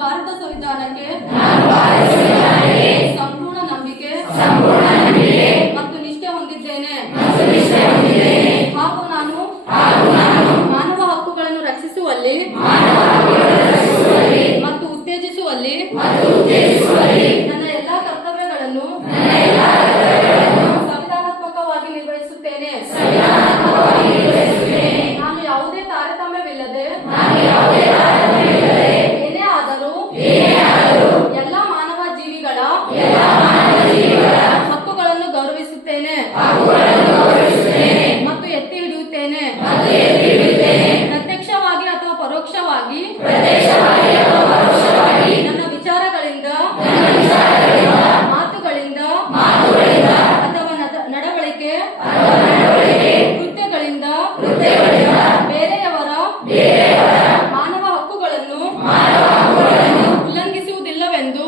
ಭಾರತ ಸಂವಿಧಾನಕ್ಕೆ ಸಂಪೂರ್ಣ ನಂಬಿಕೆ ಮತ್ತು ನಿಷ್ಠೆ ಹೊಂದಿದ್ದೇನೆ ಹಾಗೂ ನಾನು ಮಾನವ ಹಕ್ಕುಗಳನ್ನು ರಕ್ಷಿಸುವಲ್ಲಿ ಮತ್ತು ಉತ್ತೇಜಿಸುವಲ್ಲಿ ನನ್ನ ಎಲ್ಲಾ ಕರ್ತವ್ಯಗಳನ್ನು ಸಂವಿಧಾನಾತ್ಮಕವಾಗಿ ನಿರ್ವಹಿಸುತ್ತೇನೆ. ನಾನು ಯಾವುದೇ ತಾರತಮ್ಯವಿಲ್ಲದೆ ಏನೇ ಆದರೂ ಎಲ್ಲ ಮಾನವ ಜೀವಿಗಳ ಹಕ್ಕುಗಳನ್ನು ಗೌರವಿಸುತ್ತೇನೆ ಮತ್ತು ಎತ್ತಿ ಹಿಡಿಯುತ್ತೇನೆ. ಪ್ರತ್ಯಕ್ಷವಾಗಿ ಅಥವಾ ಪರೋಕ್ಷವಾಗಿ ನನ್ನ ವಿಚಾರಗಳಿಂದ ಮಾತುಗಳಿಂದ ಅಥವಾ ನಡವಳಿಕೆ ಕೃತ್ಯಗಳಿಂದ ಬೇರೆಯವರ ಮಾನವ ಹಕ್ಕುಗಳನ್ನು ಉಲ್ಲಂಘಿಸುವುದಿಲ್ಲವೆಂದು